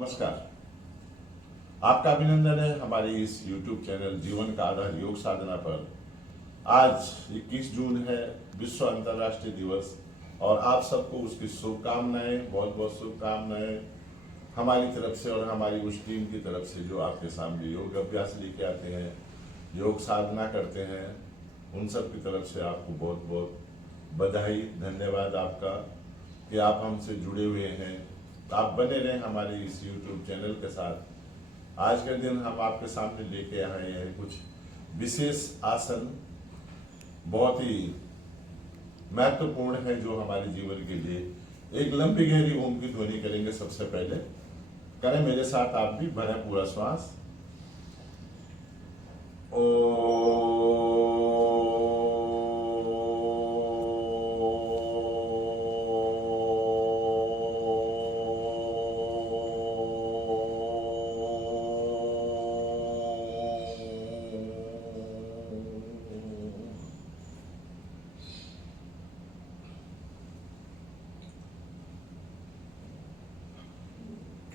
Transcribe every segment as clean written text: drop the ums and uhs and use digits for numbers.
नमस्कार, आपका अभिनंदन है हमारे इस YouTube चैनल जीवन का आधार योग साधना पर। आज 21 जून है, विश्व अंतर्राष्ट्रीय दिवस, और आप सबको उसकी शुभकामनाएं, बहुत बहुत शुभकामनाएं हमारी तरफ से और हमारी उस टीम की तरफ से जो आपके सामने योग अभ्यास लेके आते हैं, योग साधना करते हैं, उन सब की तरफ से आपको बहुत बहुत बधाई, धन्यवाद आपका कि आप हमसे जुड़े हुए हैं। आप बने रहें हमारे इस YouTube चैनल के साथ। आज के दिन हम आपके सामने लेके आए हैं कुछ विशेष आसन, बहुत ही महत्वपूर्ण है जो हमारे जीवन के लिए। एक लंबी गहरी ओम की ध्वनि करेंगे। सबसे पहले करें मेरे साथ, आप भी भरें पूरा श्वास।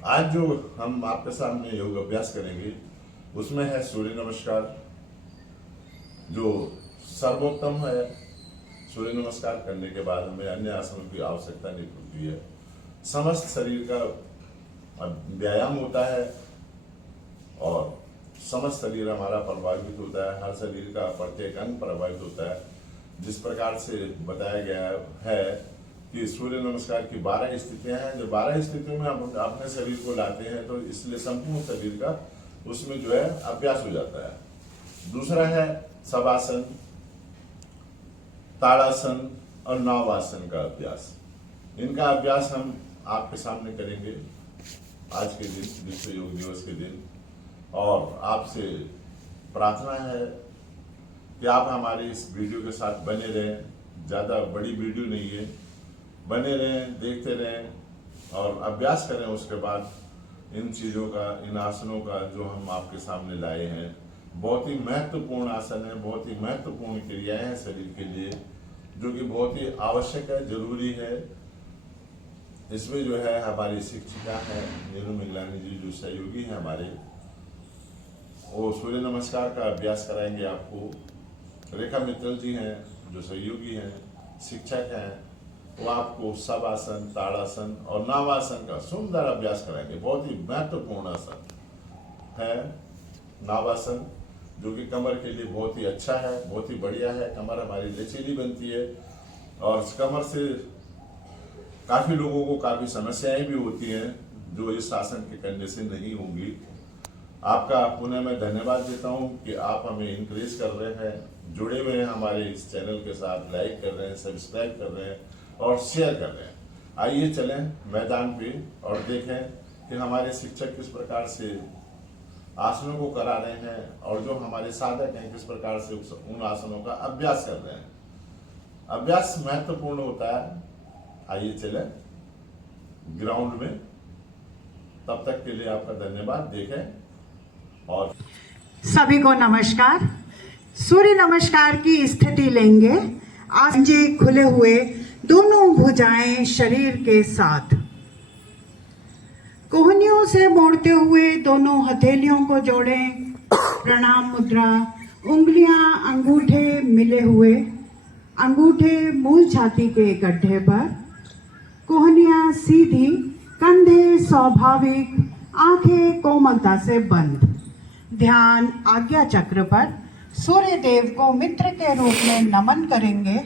आज जो हम आपके सामने योग अभ्यास करेंगे उसमें है सूर्य नमस्कार, जो सर्वोत्तम है। सूर्य नमस्कार करने के बाद हमें अन्य आसनों की आवश्यकता नहीं पड़ती है। समस्त शरीर का व्यायाम होता है और समस्त शरीर हमारा प्रभावित होता है। हर शरीर का प्रत्येक अंग प्रभावित होता है। जिस प्रकार से बताया गया है कि सूर्य नमस्कार की 12 स्थितियां हैं। जो 12 स्थितियों में हम अपने शरीर को लाते हैं, तो इसलिए संपूर्ण शरीर का उसमें जो है अभ्यास हो जाता है। दूसरा है शवासन, ताड़ासन और नावासन का अभ्यास। इनका अभ्यास हम आपके सामने करेंगे आज के दिन, विश्व योग दिवस के दिन। और आपसे प्रार्थना है कि आप हमारे इस वीडियो के साथ बने रहें। ज़्यादा बड़ी वीडियो नहीं है, बने रहें, देखते रहें और अभ्यास करें। उसके बाद इन चीज़ों का, इन आसनों का जो हम आपके सामने लाए हैं, बहुत ही महत्वपूर्ण आसन है, बहुत ही महत्वपूर्ण क्रियाएं हैं शरीर के लिए, जो कि बहुत ही आवश्यक है, जरूरी है। इसमें जो है हमारी शिक्षिका है नीरू मिगलानी जी, जो सहयोगी हैं हमारे, वो सूर्य नमस्कार का अभ्यास कराएंगे आपको। रेखा मित्तल जी हैं जो सहयोगी हैं, शिक्षक हैं, वो आपको शवासन, ताड़ासन और नावासन का सुंदर अभ्यास कराएंगे। बहुत ही महत्वपूर्ण आसन है नावासन, जो कि कमर के लिए बहुत ही अच्छा है, बहुत ही बढ़िया है। कमर हमारी लचीली बनती है और कमर से काफ़ी लोगों को काफ़ी समस्याएं भी होती हैं जो इस आसन के करने से नहीं होंगी। आपका पुनः मैं धन्यवाद देता हूं कि आप हमें इंकरेज कर रहे हैं, जुड़े हुए हैं हमारे इस चैनल के साथ, लाइक कर रहे हैं, सब्सक्राइब कर रहे हैं और शेयर कर रहे हैं। आइए चलें मैदान पे और देखें कि हमारे शिक्षक किस प्रकार से आसनों को करा रहे हैं और जो हमारे साधक हैं किस प्रकार से उन आसनों का अभ्यास कर रहे हैं। अभ्यास महत्वपूर्ण होता है। आइए चलें ग्राउंड में। तब तक के लिए आपका धन्यवाद। देखें और सभी को नमस्कार। सूर्य नमस्कार की स्थिति लेंगे। आंखें खुले हुए, दोनों भुजाएं शरीर के साथ, कोहनियों से मोड़ते हुए दोनों हथेलियों को जोड़ें। प्रणाम मुद्रा। उंगलियां अंगूठे मिले हुए, अंगूठे मूल छाती के गड्ढे पर, कोहनियां सीधी, कंधे स्वाभाविक, आंखें कोमलता से बंद। ध्यान आज्ञा चक्र पर। सूर्य देव को मित्र के रूप में नमन करेंगे।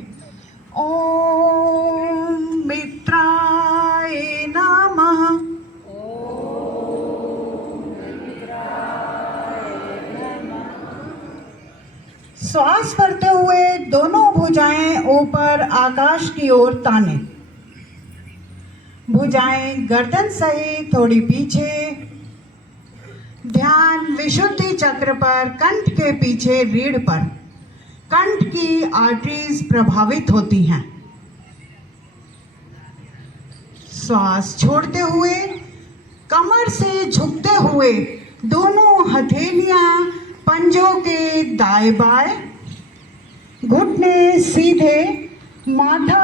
ओम मित्राय नमः। श्वास भरते हुए दोनों भुजाएं ऊपर आकाश की ओर ताने। भुजाएं गर्दन सहित थोड़ी पीछे। ध्यान विशुद्धि चक्र पर, कंठ के पीछे रीढ़ पर। कंठ की आर्टरीज प्रभावित होती हैं। श्वास छोड़ते हुए कमर से झुकते हुए दोनों हथेलियां पंजों के दाएं बाएं, घुटने सीधे, माथा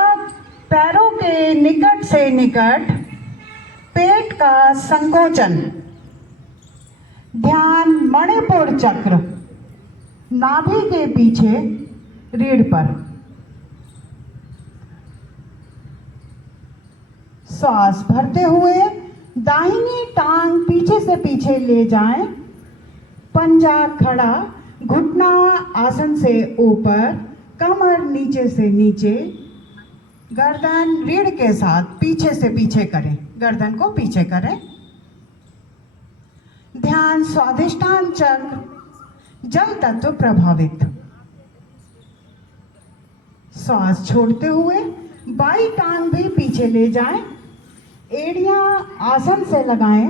पैरों के निकट से निकट, पेट का संकोचन। ध्यान मणिपुर चक्र, नाभि के पीछे रीढ़ पर। श्वास भरते हुए दाहिनी टांग पीछे से पीछे ले जाएं। पंजा खड़ा, घुटना आसन से ऊपर, कमर नीचे से नीचे, गर्दन रीढ़ के साथ पीछे से पीछे करें, गर्दन को पीछे करें। ध्यान स्वादिष्टान चक्र, जल तत्व प्रभावित। श्वास छोड़ते हुए बाई टांग भी पीछे ले जाएं, एड़ियां आसन से लगाएं,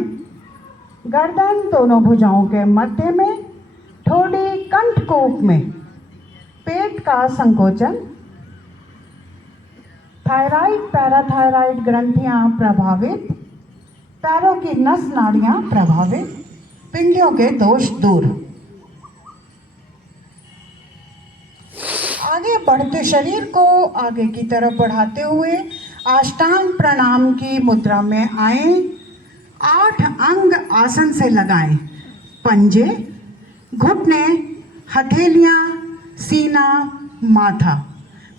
गर्दन दोनों भुजाओं के मध्य में, ठोड़ी कंठकोप में। पेट का संकोचन, थायराइड पैराथायराइड ग्रंथियां प्रभावित, पैरों की नस नाड़ियां प्रभावित, पिंडियों के दोष दूर। आगे बढ़ते शरीर को आगे की तरफ बढ़ाते हुए अष्टांग प्रणाम की मुद्रा में आए। 8 अंग आसन से लगाएं, पंजे, घुटने, हथेलियां, सीना, माथा,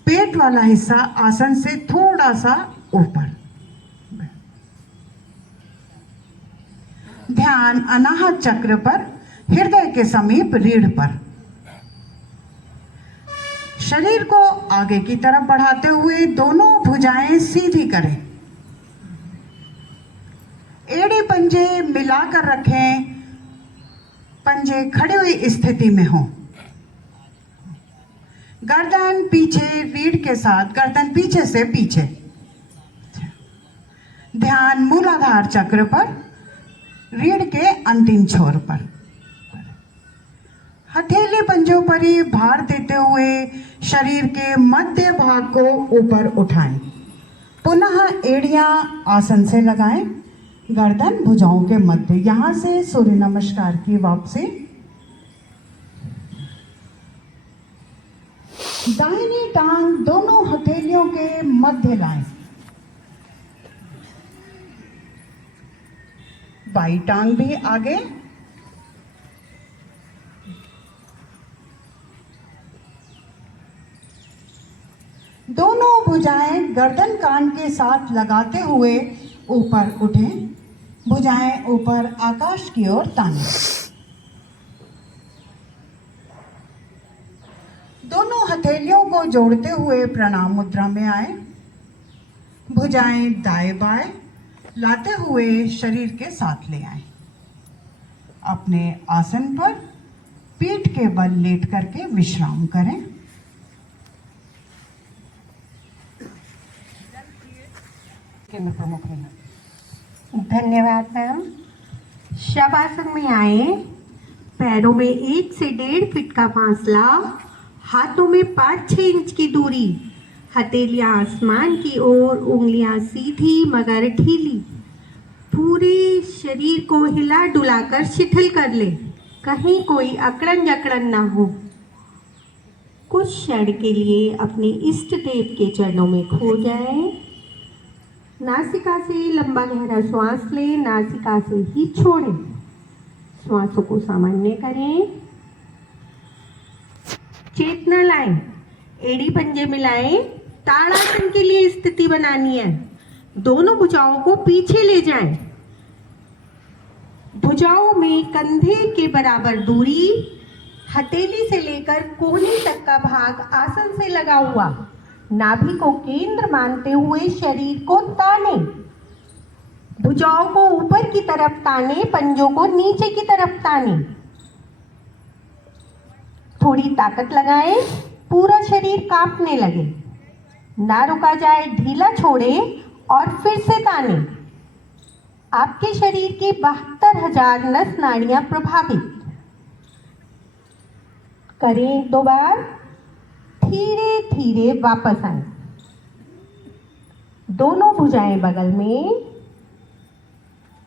पेट वाला हिस्सा आसन से थोड़ा सा ऊपर। ध्यान अनाहत चक्र पर, हृदय के समीप रीढ़ पर। शरीर को आगे की तरफ बढ़ाते हुए दोनों भुजाएं सीधी करें। एड़ी पंजे मिलाकर रखें, पंजे खड़ी हुई स्थिति में हों। गर्दन पीछे रीढ़ के साथ, गर्दन पीछे से पीछे। ध्यान मूलाधार चक्र पर, रीढ़ के अंतिम छोर पर। हथेली पंजों पर ही भार देते हुए शरीर के मध्य भाग को ऊपर उठाएं। पुनः एड़ियां आसन से लगाएं, गर्दन भुजाओं के मध्य। यहां से सूर्य नमस्कार की वापसी। दाहिनी टांग दोनों हथेलियों के मध्य लाएं। बाई टांग भी आगे। दोनों भुजाएं गर्दन कान के साथ लगाते हुए ऊपर उठें। भुजाएं ऊपर आकाश की ओर तानें। दोनों हथेलियों को जोड़ते हुए प्रणाम मुद्रा में आए। भुजाएं दाएं बाएं लाते हुए शरीर के साथ ले आए। अपने आसन पर पीठ के बल लेट करके विश्राम करें। केंद्र प्रमुख है। धन्यवाद मैम। शवासन में आए। पैरों में 1 से 1.5 फीट का फासला, हाथों में 5-6 इंच की दूरी, हथेलियां आसमान की ओर, उंगलियां सीधी मगर ढीली। पूरे शरीर को हिला डुलाकर शिथिल कर ले, कहीं कोई अकड़न जकड़न ना हो। कुछ क्षण के लिए अपने इष्ट देव के चरणों में खो जाएं। नासिका से लंबा गहरा श्वास लें, नासिका से ही छोड़ें। श्वासों को सामान्य करें। चेतना लाएं, एड़ी पंजे मिलाएं। ताड़ासन के लिए स्थिति बनानी है। दोनों भुजाओं को पीछे ले जाएं। भुजाओं में कंधे के बराबर दूरी, हथेली से लेकर कोहनी तक का भाग आसन से लगा हुआ। नाभि को केंद्र मानते हुए शरीर को ताने। भुजाओं को ऊपर की तरफ ताने, पंजों को नीचे की तरफ ताने। थोड़ी ताकत लगाएं, पूरा शरीर कांपने लगे। ना रुका जाए, ढीला छोड़े और फिर से ताने। आपके शरीर की 72,000 नस नाड़ियां प्रभावित। करें 2 बार। धीरे धीरे वापस आए। दोनों भुजाएं बगल में।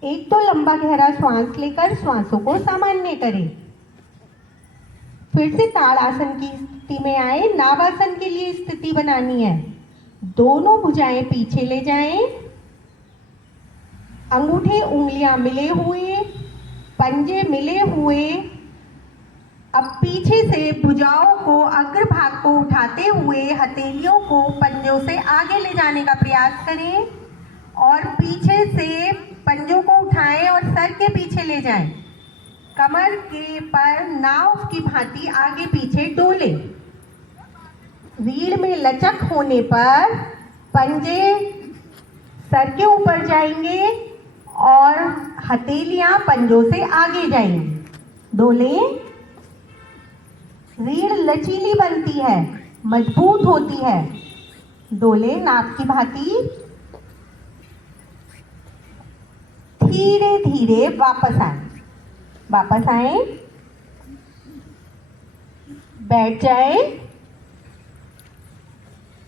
1-2 लंबा गहरा श्वास लेकर श्वासों को सामान्य करें। फिर से ताड़ासन की स्थिति में आए। नावासन के लिए स्थिति बनानी है। दोनों भुजाएं पीछे ले जाएं। अंगूठे उंगलियां मिले हुए, पंजे मिले हुए। अब पीछे से भुजाओं को, अग्रभाग को उठाते हुए हथेलियों को पंजों से आगे ले जाने का प्रयास करें और पीछे से पंजों को उठाएं और सर के पीछे ले जाएं। कमर के पर नाव की भांति आगे पीछे डोलें। रीढ़ में लचक होने पर पंजे सर के ऊपर जाएंगे और हथेलियां पंजों से आगे जाएंगी। डोलें। रीढ़ लचीली बनती है, मजबूत होती है। डोले नाक की भांति। धीरे धीरे वापस आए, बैठ जाए।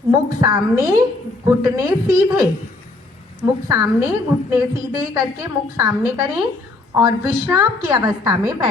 मुख सामने, घुटने सीधे। मुख सामने, घुटने सीधे करके मुख सामने करें और विश्राम की अवस्था में बैठ